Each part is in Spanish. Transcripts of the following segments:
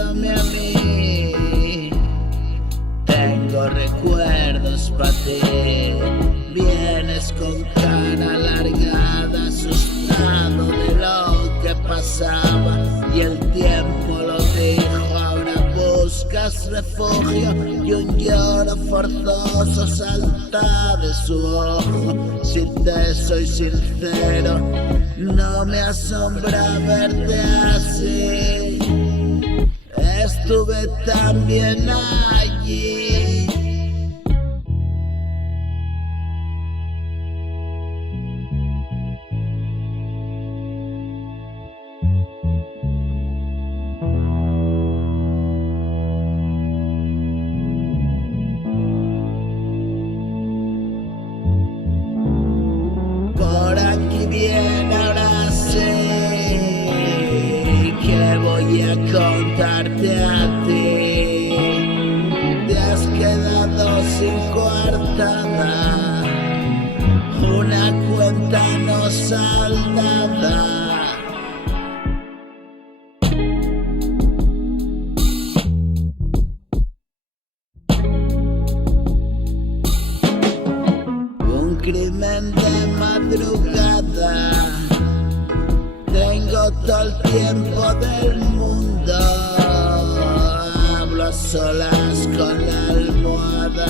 siguiéndome a mí. Tengo recuerdos para ti. Vienes con cara alargada, asustado de lo que pasaba y el tiempo lo dijo. Ahora buscas refugio y un lloro forzoso salta de su ojo. Si te soy sincero, no me asombra verte así. Estuve también allí. Por aquí bien, ahora sé que voy a contarte a ti. Te has quedado sin coartada, una cuenta no saldada. Un crimen de madrugada. Tengo todo el tiempo del mundo. Hablo a solas con la almohada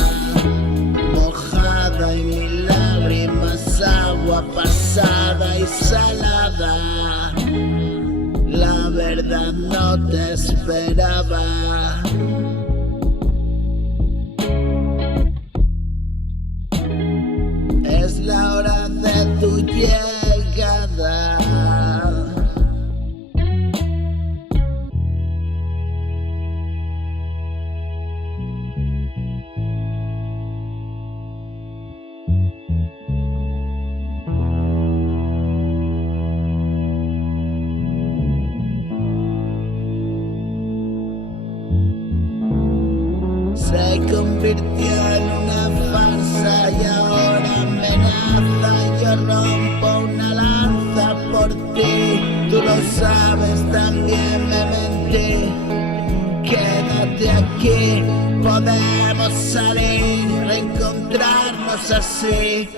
mojada y mis lágrimas agua pasada y salada. La verdad no te esperaba. Es la hora de tu llegada. Se convirtió en una farsa y ahora amenaza. Yo rompo una lanza por ti. Tú lo sabes, también me mentí. Quédate aquí, podemos salir, reencontrarnos así.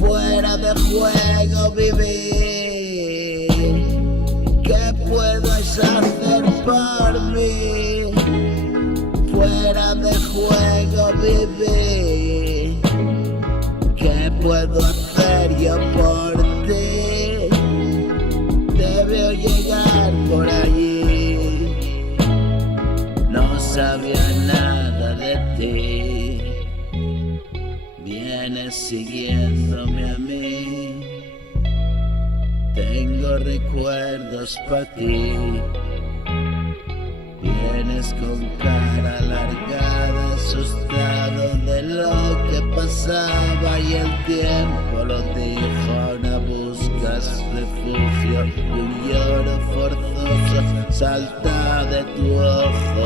Fuera de juego vivir. ¿Qué puedes hacer por mí? Fuera de juego vivir. ¿Qué puedo hacer yo por ti? Te veo llegar por allí. No sabía nada de ti. Vienes siguiéndome a mí. Tengo recuerdos para ti. Vienes con cara alargada, asustado de lo que pasaba y el tiempo lo dijo. Ahora buscas refugio y un lloro forzoso salta de tu ojo.